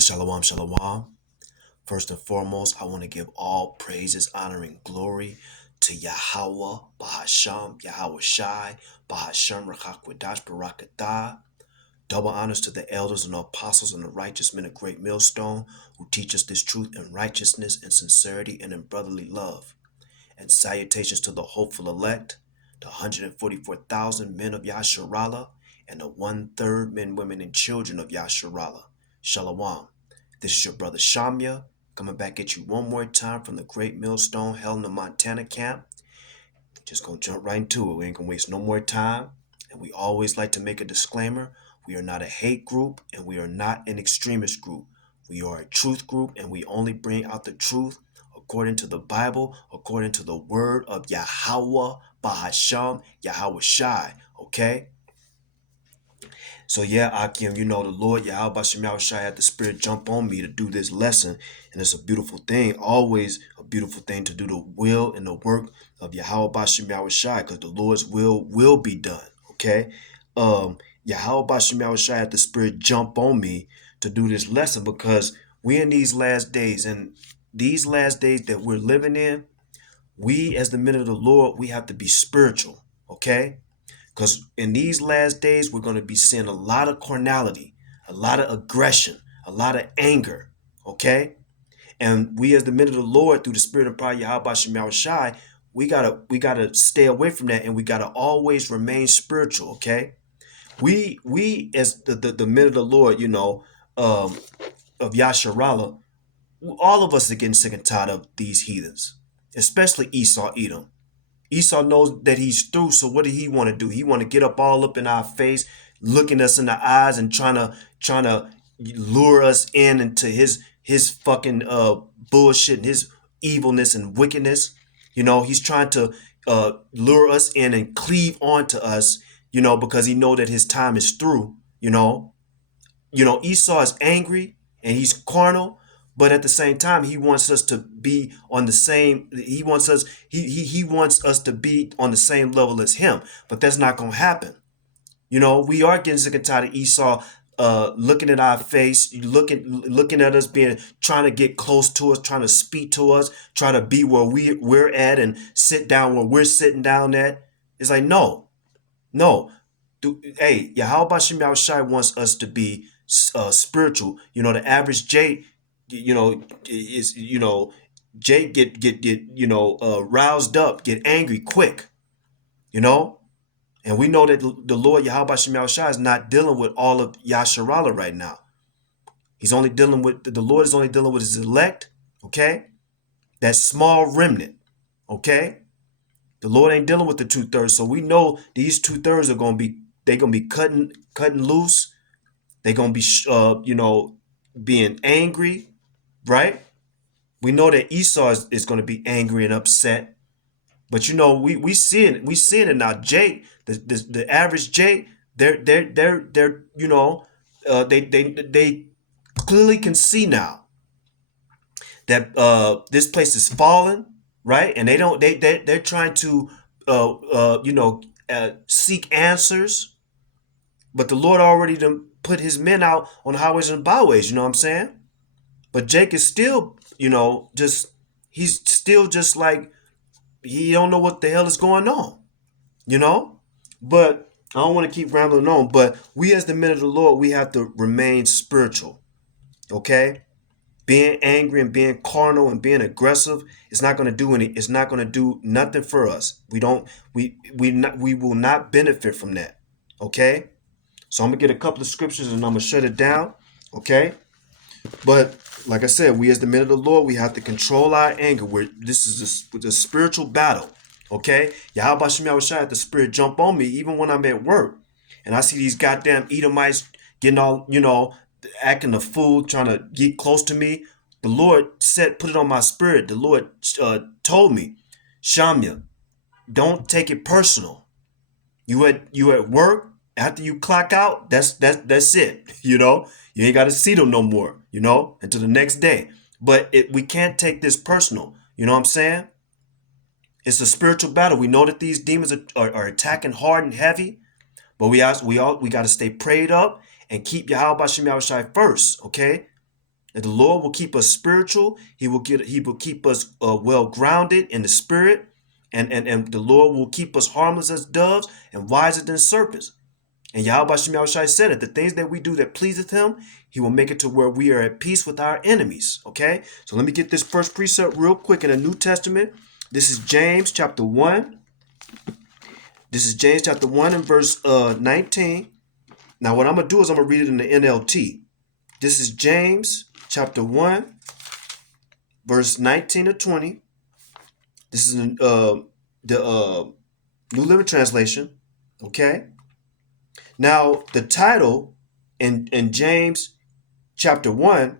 Shalom, shalom. First and foremost, I want to give all praises, honor, and glory to Yahweh, Bahasham, Yahweh Shai, Bahasham, Rachakwadash, Barakatah. Double honors to the elders and the apostles and the righteous men of Great Millstone who teach us this truth in righteousness and sincerity and in brotherly love. And salutations to the hopeful elect, the 144,000 men of Yasharallah, and the 1/3 men, women, and children of Yasharallah. Shalom. This is your brother Shamya, coming back at you one more time from the Great Millstone Helena, Montana camp. Just gonna jump right into it. We ain't gonna waste no more time. And we always like to make a disclaimer. We are not a hate group and we are not an extremist group. We are a truth group and we only bring out the truth according to the Bible, according to the word of Yahweh, Bahasham, Yahweh Shai. Okay? So yeah, Akim, the Lord Yahweh Bashem Yahweh Shai had the Spirit jump on me to do this lesson. And it's a beautiful thing, always a beautiful thing to do the will and the work of Yahweh Bashem Yahweh Shai, because the Lord's will be done. Okay? Yahweh Bashem Yahweh Shai had the Spirit jump on me to do this lesson because we're in these last days, and these last days that we're living in, we as the men of the Lord, we have to be spiritual. Okay? Because in these last days, we're going to be seeing a lot of carnality, a lot of aggression, a lot of anger, okay? And we as the men of the Lord, through the Spirit and power of Yahweh Shem Yahweh Shai, we gotta stay away from that, and we gotta always remain spiritual, okay? We as the men of the Lord, of Yasharallah, all of us are getting sick and tired of these heathens, especially Esau Edom. Esau knows that he's through, so what did he want to do? He want to get all up in our face, looking us in the eyes and trying to lure us into his fucking bullshit and his evilness and wickedness. He's trying to lure us in and cleave onto us, because he know that his time is through. Esau is angry and he's carnal, but at the same time, he wants us to be on the same. He wants us. He wants us to be on the same level as him. But that's not gonna happen. We are getting sick and tired of Esau looking at our face, looking at us, trying to get close to us, trying to speak to us, trying to be where we're at and sit down where we're sitting down at. It's like no. Hey, Yahweh Bashem Yahweh Shai wants us to be spiritual. The average J, is Jay get roused up, get angry quick, and we know that the Lord Yahweh Shem Yahweh Shai is not dealing with all of Yasharallah right now. He's only dealing with the Lord is only dealing with his elect, okay? That small remnant, okay? The Lord ain't dealing with the 2/3, so we know these 2/3 are gonna be cutting loose. They're gonna be being angry, right? We know that Esau is going to be angry and upset, but we seeing it now. Jay, the average Jay, they're they clearly can see now that this place is falling, right? And they're trying to seek answers, but the Lord already done put his men out on highways and byways. You know what I'm saying? But Jake is still, he's still just like, he don't know what the hell is going on, But I don't want to keep rambling on, but we as the men of the Lord, we have to remain spiritual, okay? Being angry and being carnal and being aggressive, it's not going to do nothing for us. We will not benefit from that, okay? So I'm going to get a couple of scriptures and I'm going to shut it down, okay? But like I said, we as the men of the Lord, we have to control our anger. This is a spiritual battle, okay? Yahweh Shem Yahweh Shai had the Spirit jump on me even when I'm at work. And I see these goddamn Edomites getting all, acting a fool, trying to get close to me. The Lord put it on my spirit. The Lord told me, Shamya, don't take it personal. You at work, after you clock out, that's it. You ain't got to see them no more, until the next day. But we can't take this personal. You know what I'm saying? It's a spiritual battle. We know that these demons are attacking hard and heavy, but we got to stay prayed up and keep Yahweh Bashem Yahweh Shai first, okay? That the Lord will keep us spiritual. He will keep us well grounded in the spirit, and the Lord will keep us harmless as doves and wiser than serpents. And Yahweh Shem Yahushai said it, the things that we do that pleaseth him, he will make it to where we are at peace with our enemies. Okay, so let me get this first precept real quick in the New Testament. This is James chapter 1. This is James chapter 1 and verse 19. Now what I'm going to do is I'm going to read it in the NLT. This is James chapter 1, verse 19 to 20. This is the New Living Translation. Okay. Now, the title in James chapter 1,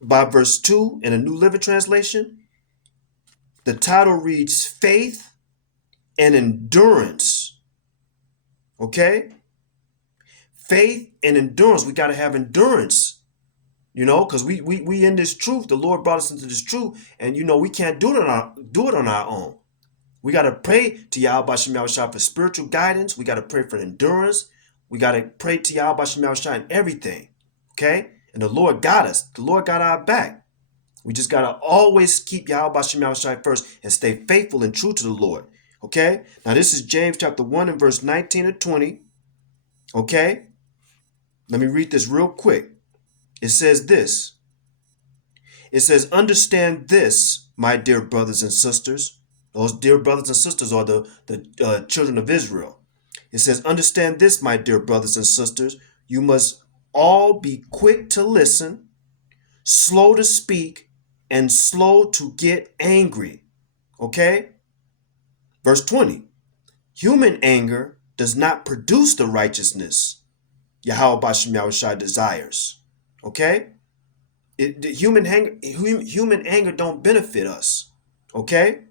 by verse 2 in the New Living Translation, the title reads Faith and Endurance. Okay? Faith and endurance. We got to have endurance, because we in this truth. The Lord brought us into this truth, and we can't do it on our own. We got to pray to Yahweh Shem Yahushai for spiritual guidance. We got to pray for endurance. We got to pray to Yahweh Shem Yahushai in everything. Okay? And the Lord got us. The Lord got our back. We just got to always keep Yahweh Shem Yahushai first and stay faithful and true to the Lord. Okay? Now this is James chapter 1 and verse 19 to 20. Okay? Let me read this real quick. It says this. It says, understand this, my dear brothers and sisters. Those dear brothers and sisters are the children of Israel. It says, understand this, my dear brothers and sisters. You must all be quick to listen, slow to speak, and slow to get angry. Okay? Verse 20. Human anger does not produce the righteousness Yahweh Shem Yahushai desires. Okay? Human anger don't benefit us. Okay?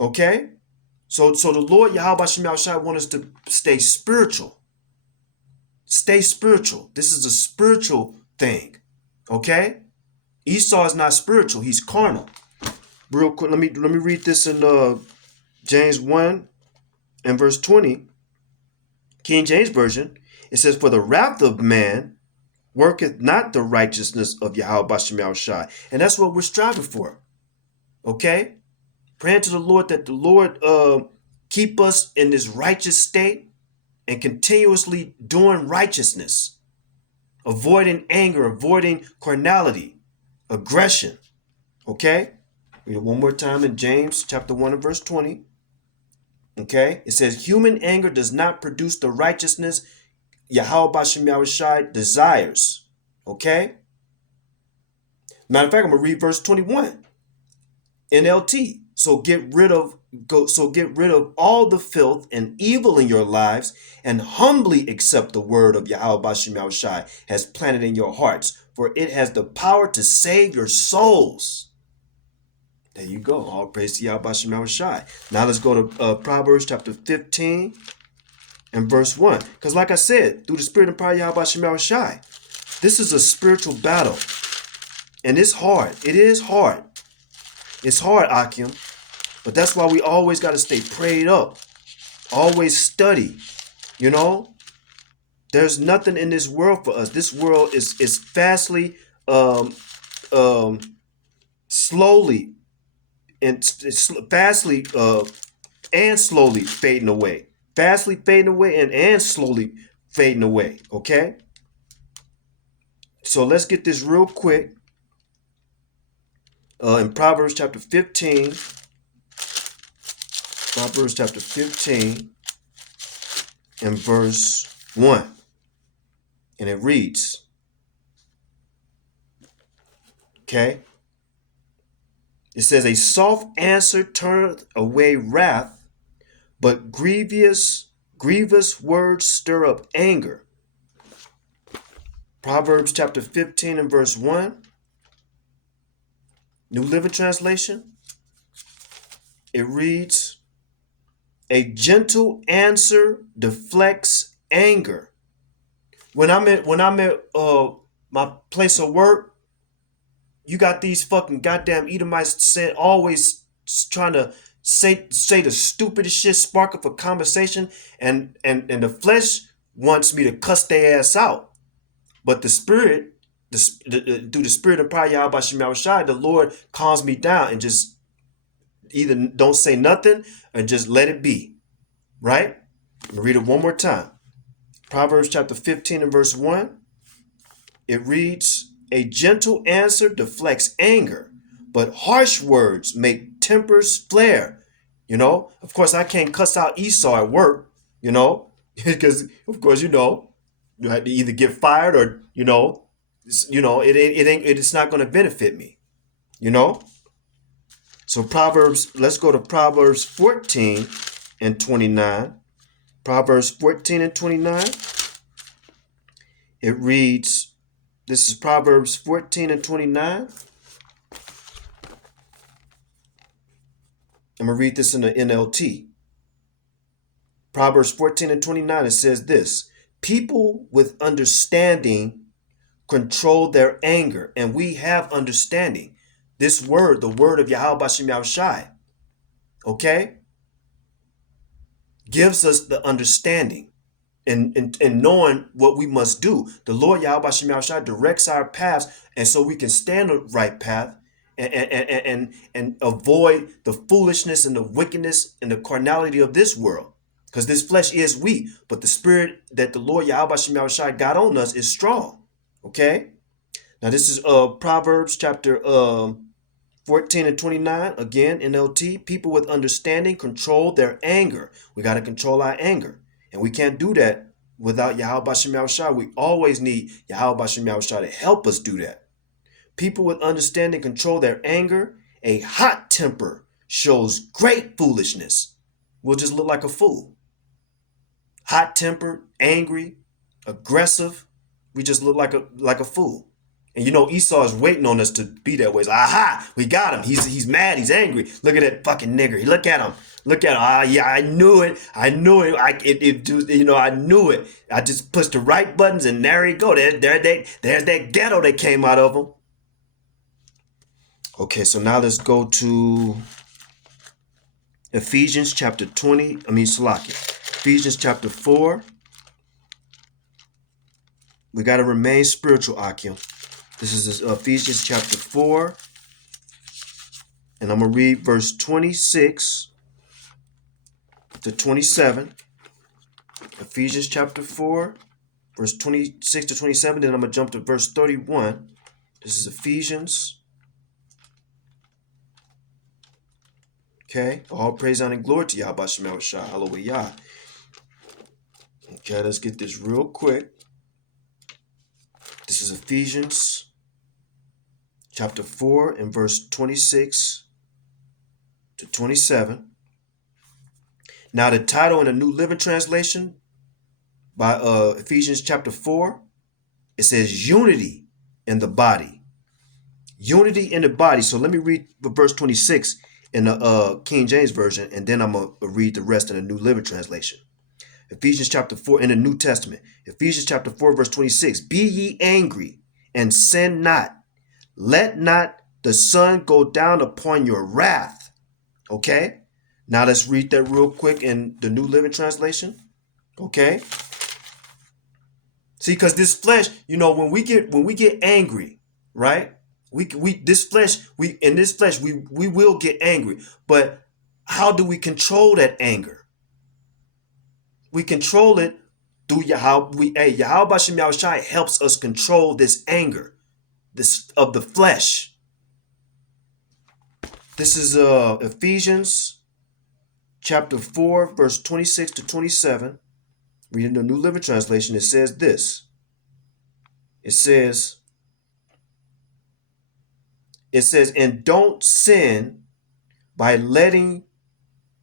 Okay? So the Lord Yahweh Shem Yahushai wants us to stay spiritual. Stay spiritual. This is a spiritual thing. Okay? Esau is not spiritual. He's carnal. Real quick, let me read this in James 1 and verse 20. King James Version. It says, for the wrath of man worketh not the righteousness of Yahweh Shem Yahushai. And that's what we're striving for. Okay? Praying to the Lord that the Lord keep us in this righteous state and continuously doing righteousness, avoiding anger, avoiding carnality, aggression. Okay? Read it one more time in James chapter 1 and verse 20. Okay? It says, human anger does not produce the righteousness Yahweh Shem Yahushai desires. Okay? Matter of fact, I'm going to read verse 21. NLT. So get rid of all the filth and evil in your lives and humbly accept the word of Yahweh Shem Yahushai has planted in your hearts, for it has the power to save your souls. There you go. All praise to Yahweh Shem Yahushai. Now let's go to Proverbs chapter 15 and verse 1. Because like I said, through the spirit and power of Yahweh Shem Yahushai, this is a spiritual battle. And it's hard. It is hard. It's hard, Akim. But that's why we always got to stay prayed up. Always study. There's nothing in this world for us. This world is fastly, slowly, and fastly and slowly fading away. Fastly fading away and slowly fading away. Okay? So let's get this real quick. In Proverbs chapter 15. Proverbs chapter 15 and verse 1. And it reads, okay? It says, a soft answer turneth away wrath, but grievous words stir up anger. Proverbs chapter 15 and verse 1. New Living Translation. It reads, a gentle answer deflects anger. When I'm at my place of work, you got these fucking goddamn Edomites always trying to say the stupidest shit, spark up a conversation, and the flesh wants me to cuss their ass out, but the spirit through the spirit and power of Yahweh Shem Yahushai, the Lord calms me down and just either don't say nothing or just let it be. Right? I'm gonna read it one more time. Proverbs chapter 15 and verse 1. It reads, "A gentle answer deflects anger, but harsh words make tempers flare." Of course, I can't cuss out Esau at work, because of course, you have to either get fired or, it's not going to benefit me, you know. So let's go to Proverbs 14 and 29. Proverbs 14 and 29. It reads, this is Proverbs 14 and 29. I'm going to read this in the NLT. Proverbs 14 and 29, it says this: people with understanding control their anger, and we have understanding. This word, the word of Yahweh Bashem Yahushai, okay, gives us the understanding and knowing what we must do. The Lord Yahweh Bashem Yahushai directs our paths, and so we can stand the right path and avoid the foolishness and the wickedness and the carnality of this world. Because this flesh is weak, but the spirit that the Lord Yahweh Bashem Yahushai got on us is strong. Okay? Now this is Proverbs chapter 14 and 29, again, NLT. People with understanding control their anger. We got to control our anger. And we can't do that without Yahweh Bashem Yahushai. We always need Yahweh Bashem Yahushai to help us do that. People with understanding control their anger. A hot temper shows great foolishness. We'll just look like a fool. Hot-tempered, angry, aggressive. We just look like a fool. And Esau is waiting on us to be that way. It's like, aha, we got him. He's mad. He's angry. Look at that fucking nigger. Look at him. Look at him. Ah, yeah, I knew it. I knew it. I knew it. I just pushed the right buttons, and there he go. There's that ghetto that came out of him. Okay, so now let's go to Ephesians chapter 20. Ephesians chapter 4. We got to remain spiritual, Akim. This is Ephesians chapter 4. And I'm going to read verse 26 to 27. Ephesians chapter 4, verse 26 to 27. Then I'm going to jump to verse 31. This is Ephesians. Okay. All praise, honor, and glory to Yahweh Bashem Yahushai. Hallelujah. Okay, let's get this real quick. This is Ephesians chapter 4 and verse 26 to 27. Now the title in the New Living Translation by Ephesians chapter 4, it says unity in the body. Unity in the body. So let me read verse 26 in the King James Version, and then I'm going to read the rest in the New Living Translation. Ephesians chapter 4 in the New Testament. Ephesians chapter 4 verse 26. Be ye angry and sin not. Let not the sun go down upon your wrath. Okay? Now let's read that real quick in the New Living Translation. Okay? See, because this flesh, when we get angry, right? We will get angry. But how do we control that anger? We control it through Yahweh Bashem Yahushai helps us control this anger, this of the flesh. This is Ephesians chapter 4, verse 26 to 27. Reading the New Living Translation, it says this. It says, and don't sin by letting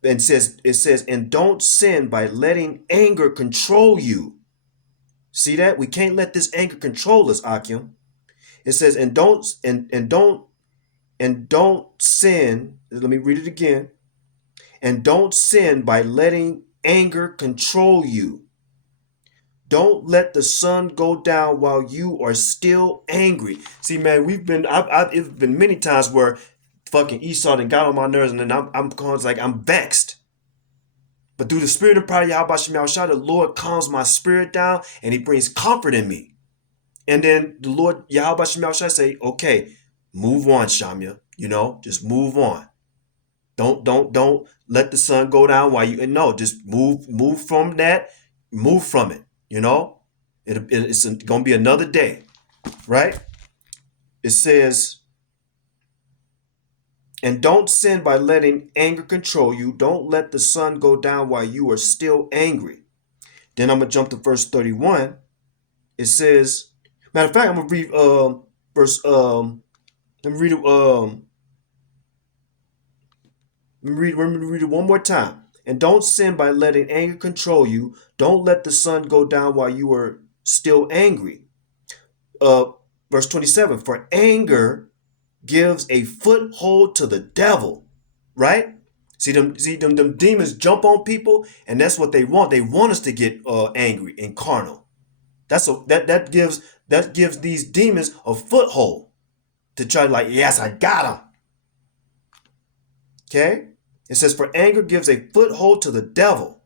and don't sin by letting anger control you. See that? We can't let this anger control us, Akim. It says, and don't sin. Let me read it again. And don't sin by letting anger control you. Don't let the sun go down while you are still angry. See, man, it's been many times where fucking Esau and got on my nerves, and then I'm vexed. But through the spirit and power of Yahweh Bashem Yahushai, the Lord calms my spirit down, and he brings comfort in me. And then the Lord Yahweh Shem Shai say, okay, move on, Shamya. Just move on. Don't let the sun go down while you, and no, just move from that, move from it. It's gonna be another day, right? It says, and don't sin by letting anger control you. Don't let the sun go down while you are still angry. Then I'm gonna jump to verse 31. It says, matter of fact, I'm gonna read verse let me read it let me read it one more time. And don't sin by letting anger control you. Don't let the sun go down while you are still angry. Verse 27, for anger gives a foothold to the devil, right? Them demons jump on people, and that's what they want. They want us to get angry and carnal. That gives these demons a foothold to try to, like, yes, I got him. Okay? It says, for anger gives a foothold to the devil.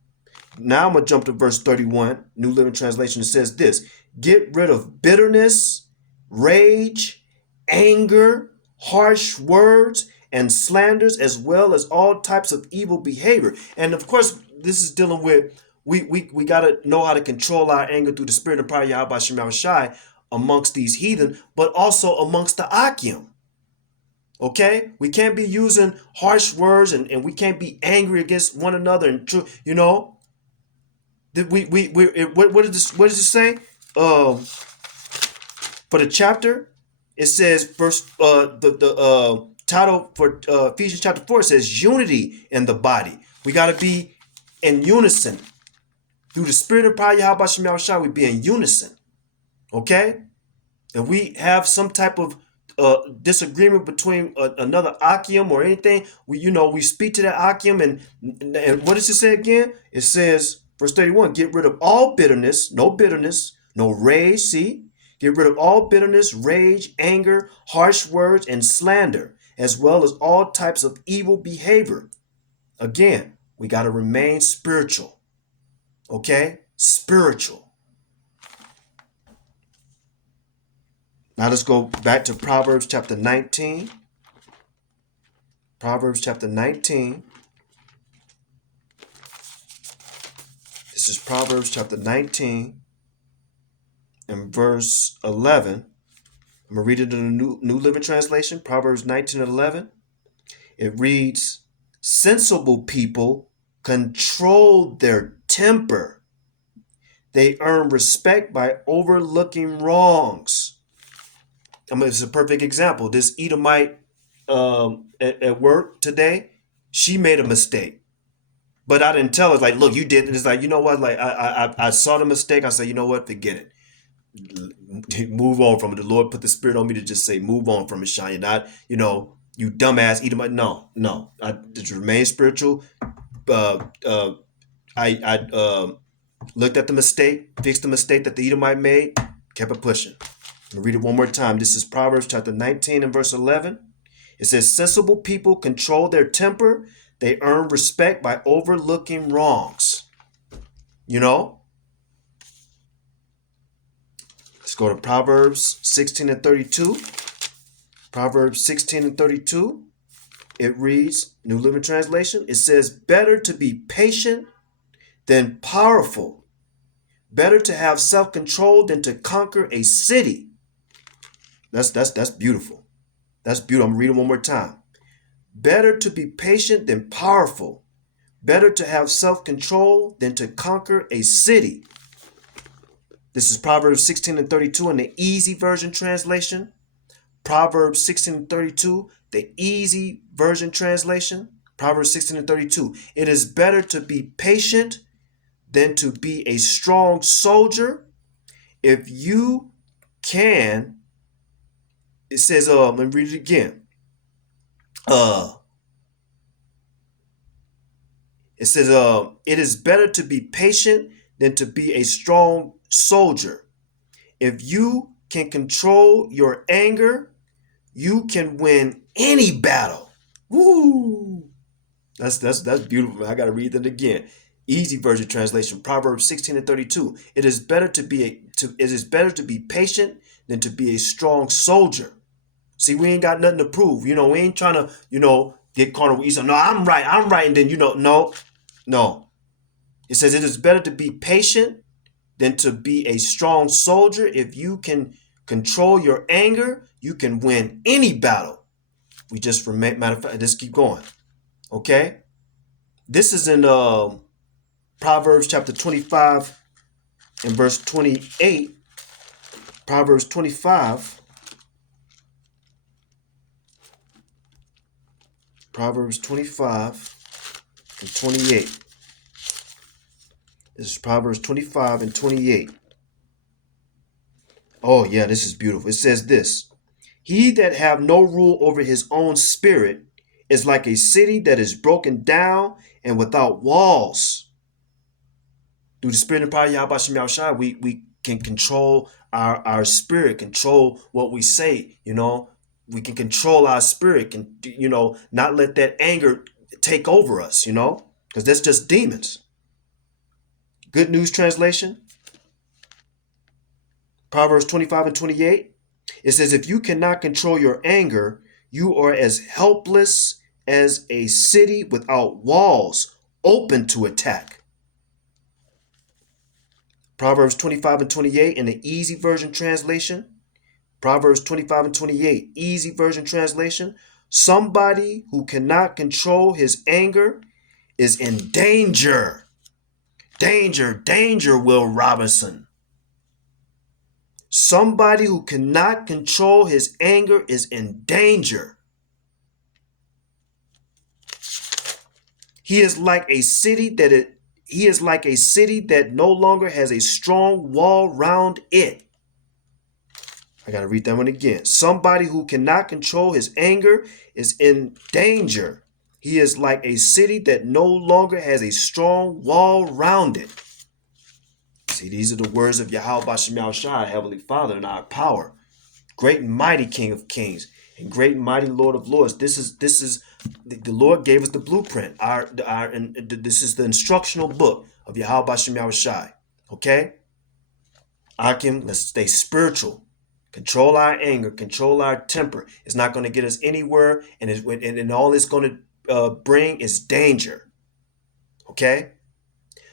Now I'm going to jump to verse 31, New Living Translation. It says this, get rid of bitterness, rage, anger, harsh words, and slanders, as well as all types of evil behavior. And of course, this is dealing with, we got to know how to control our anger through the spirit and power of Yahweh Shem Shai amongst these heathen, but also amongst the Akim. Okay, we can't be using harsh words, and we can't be angry against one another. And what does it say? For the chapter, it says the title for Ephesians chapter 4 says unity in the body. We got to be in unison through the spirit of power. Yahweh Shem Shai, we be in unison. Okay, and we have some type of disagreement between another Akim or anything, we speak to that Akim, and what does it say again? It says, verse 31, get rid of all bitterness, no rage, see? Get rid of all bitterness, rage, anger, harsh words, and slander, as well as all types of evil behavior. Again, we got to remain spiritual, okay? Spiritual. Now let's go back to Proverbs chapter 19. Proverbs chapter 19. This is Proverbs chapter 19 and verse 11. I'm going to read it in the New Living Translation. Proverbs 19:11. It reads, sensible people control their temper. They earn respect by overlooking wrongs. It's a perfect example. This Edomite at work today, she made a mistake, but I didn't tell her, like, look, you did. And it's like, you know what? Like, I saw the mistake. I said, you know what? Forget it. Move on from it. The Lord put the spirit on me to just say, move on from it, Shania. Not, you dumbass Edomite. No. I just remain spiritual. I looked at the mistake, fixed the mistake that the Edomite made, kept it pushing. I'll read it one more time. This is Proverbs chapter 19 and verse 11. It says, sensible people control their temper. They earn respect by overlooking wrongs. Let's go to Proverbs 16 and 32. Proverbs 16 and 32. It reads, New Living Translation. It says, better to be patient than powerful. Better to have self-control than to conquer a city. That's beautiful. That's beautiful. I'm reading one more time. Better to be patient than powerful. Better to have self-control than to conquer a city. This is Proverbs 16 and 32 in the Easy Version Translation. Proverbs 16 and 32, the Easy Version Translation. Proverbs 16 and 32. It is better to be patient than to be a strong soldier. If you can, it says, let me read it again. It says, it is better to be patient than to be a strong soldier. If you can control your anger, you can win any battle. Woo! That's beautiful. I gotta read that again. Easy version translation, Proverbs 16:32. It is better to be patient than to be a strong soldier. See, we ain't got nothing to prove. We ain't trying to, get caught with Esau. No, I'm right. And then, no. It says it is better to be patient than to be a strong soldier. If you can control your anger, you can win any battle. We just matter of fact, just keep going. Okay? This is in Proverbs chapter 25 and verse 28. Proverbs 25. Proverbs 25 and 28. This is Proverbs 25 and 28. Oh, yeah, this is beautiful. It says this: He that have no rule over his own spirit is like a city that is broken down and without walls. Through the spirit and power of Yahweh Shem Yahushua, we can control our spirit, control what we say, We can control our spirit, not let that anger take over us, because that's just demons. Good News Translation, Proverbs 25 and 28. It says, if you cannot control your anger, you are as helpless as a city without walls, open to attack. Proverbs 25 and 28 in the Easy Version Translation. Proverbs 25 and 28, Easy Version Translation. Somebody who cannot control his anger is in danger. Danger, Will Robinson. Somebody who cannot control his anger is in danger. He is like a city that no longer has a strong wall round it. I got to read that one again. Somebody who cannot control his anger is in danger. He is like a city that no longer has a strong wall round it. See, these are the words of Yahweh Shem Yahushua, Heavenly Father, and our power. Great and mighty King of Kings and great and mighty Lord of Lords. This is the Lord gave us the blueprint. This is the instructional book of Yahweh Shem Yahushua. Okay? Akim, let's stay spiritual. Control our anger, control our temper. It's not going to get us anywhere, and all it's going to bring is danger. Okay?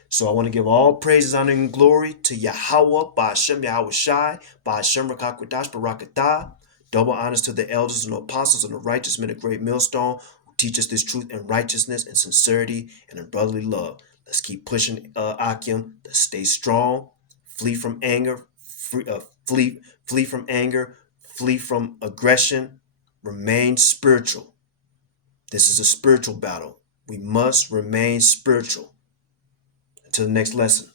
So I want to give all praises, honor, and glory to Yahweh, Ba'ashem Yahushai, Ba'ashem Rakakwadash Barakatah. Double honors to the elders and apostles and the righteous men of great millstone who teach us this truth and righteousness and sincerity and in brotherly love. Let's keep pushing, Akim. Let's stay strong. Flee from anger. Flee from anger. Flee from aggression. Remain spiritual. This is a spiritual battle. We must remain spiritual. Until the next lesson,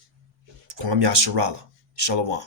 Kwam Yasharala. Shalom.